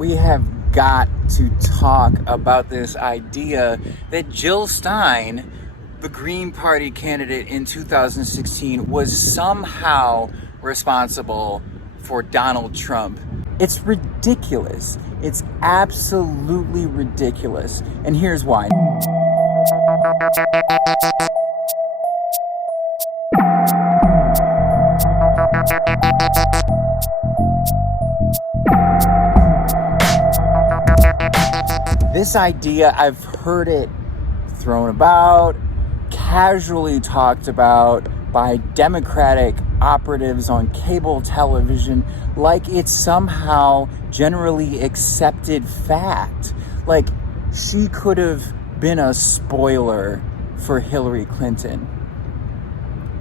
We have got to talk about this idea that Jill Stein, the Green Party candidate in 2016, was somehow responsible for Donald Trump. It's ridiculous. It's absolutely ridiculous. And here's why. This idea, I've heard it thrown about, casually talked about by Democratic operatives on cable television like it's somehow generally accepted fact. Like she could have been a spoiler for Hillary Clinton.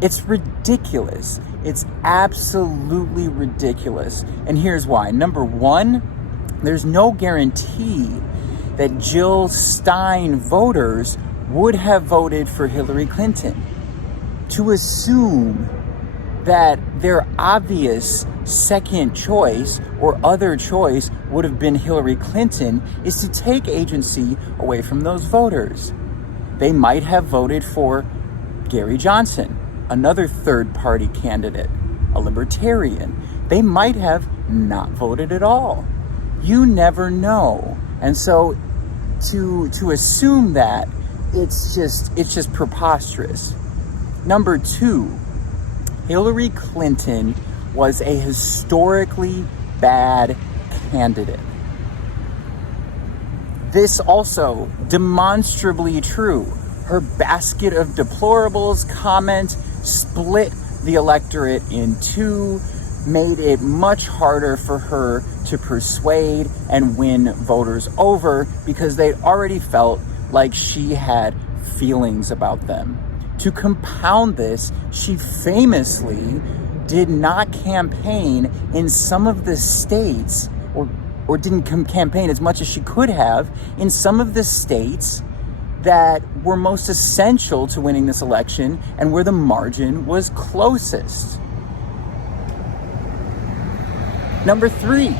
It's ridiculous. It's absolutely ridiculous. And here's why. Number one, there's no guarantee that Jill Stein voters would have voted for Hillary Clinton. To assume that their obvious second choice or other choice would have been Hillary Clinton is to take agency away from those voters. They might have voted for Gary Johnson, another third-party candidate, a libertarian. They might have not voted at all. You never know. And so to assume that, it's just preposterous. Number two, Hillary Clinton was a historically bad candidate. This also demonstrably true. Her basket of deplorables comment split the electorate in two, made it much harder for her to persuade and win voters over because they already felt like she had feelings about them. To compound this, she famously did not campaign in some of the states, or didn't campaign as much as she could have in some of the states that were most essential to winning this election and where the margin was closest. Number three,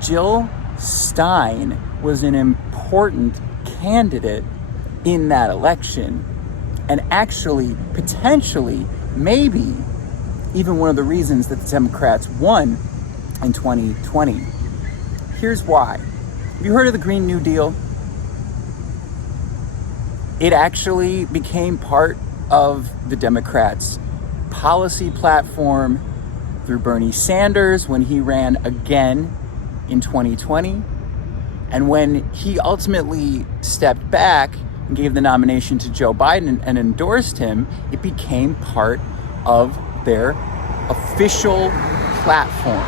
Jill Stein was an important candidate in that election, and actually, potentially, maybe even one of the reasons that the Democrats won in 2020. Here's why. Have you heard of the Green New Deal? It actually became part of the Democrats' policy platform through Bernie Sanders when he ran again in 2020. And when he ultimately stepped back and gave the nomination to Joe Biden and endorsed him, it became part of their official platform.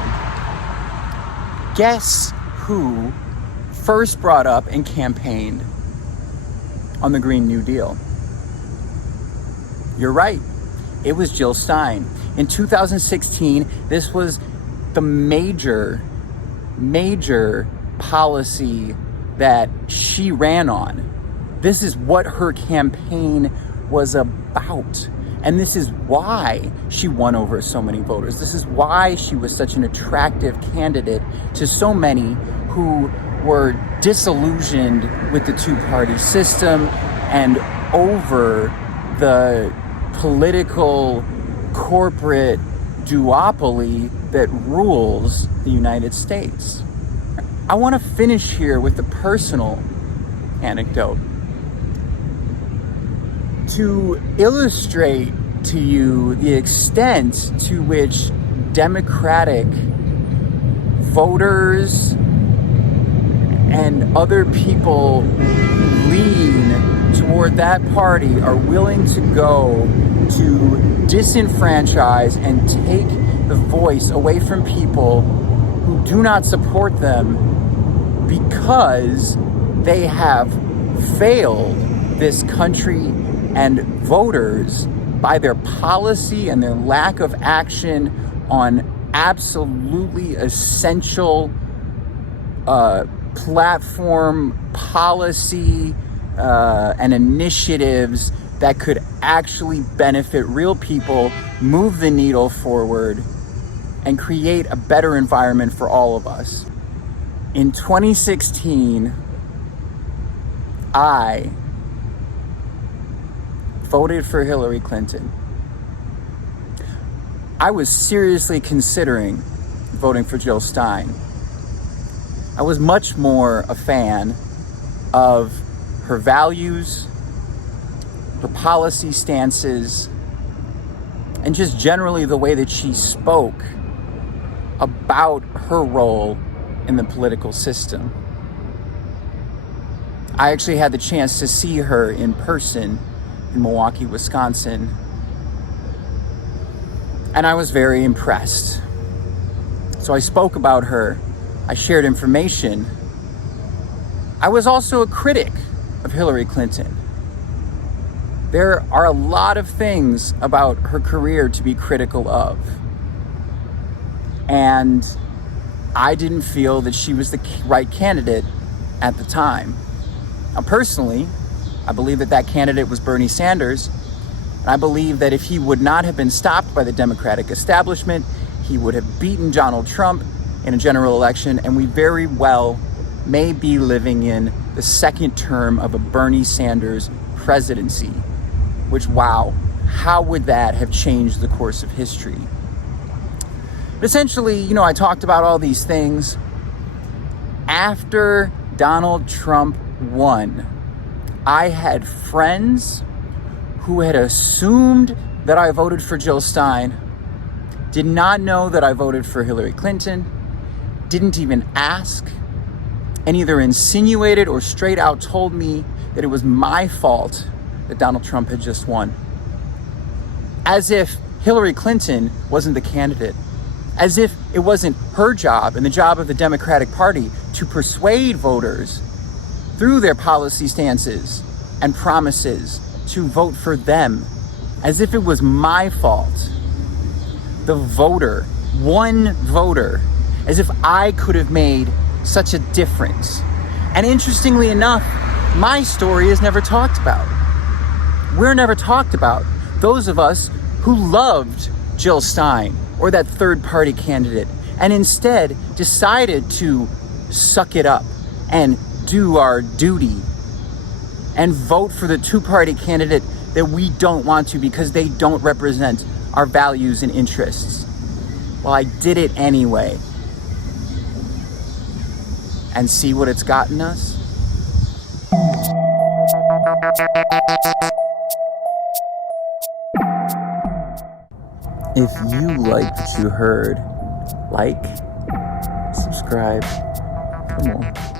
Guess who first brought up and campaigned on the Green New Deal? You're right. It was Jill Stein. In 2016, this was the major policy that she ran on. This is what her campaign was about. And this is why she won over so many voters. This is why she was such an attractive candidate to so many who were disillusioned with the two-party system and over the political corporate duopoly that rules the United States. I want to finish here with a personal anecdote to illustrate to you the extent to which Democratic voters and other people who lean toward that party are willing to go to disenfranchise and take the voice away from people who do not support them because they have failed this country and voters by their policy and their lack of action on absolutely essential platform policy and initiatives that could actually benefit real people, move the needle forward, and create a better environment for all of us. In 2016, I voted for Hillary Clinton. I was seriously considering voting for Jill Stein. I was much more a fan of her values, her policy stances, and just generally the way that she spoke about her role in the political system. I actually had the chance to see her in person in Milwaukee, Wisconsin, and I was very impressed. So I spoke about her, I shared information. I was also a critic of Hillary Clinton. There are a lot of things about her career to be critical of. And I didn't feel that she was the right candidate at the time. Now, personally, I believe that candidate was Bernie Sanders. And I believe that if he would not have been stopped by the Democratic establishment, he would have beaten Donald Trump in a general election, and we very well may be living in the second term of a Bernie Sanders presidency, which, wow, how would that have changed the course of history? But essentially, I talked about all these things. After Donald Trump won, I had friends who had assumed that I voted for Jill Stein, did not know that I voted for Hillary Clinton, didn't even ask, and either insinuated or straight out told me that it was my fault that Donald Trump had just won. As if Hillary Clinton wasn't the candidate. As if it wasn't her job and the job of the Democratic Party to persuade voters through their policy stances and promises to vote for them. As if it was my fault, the voter, one voter, as if I could have made such a difference. And interestingly enough, my story is never talked about. We're never talked about. Those of us who loved Jill Stein or that third party candidate and instead decided to suck it up and do our duty and vote for the two-party candidate that we don't want to because they don't represent our values and interests. Well, I did it anyway. And see what it's gotten us? If you liked what you heard, like, subscribe for more.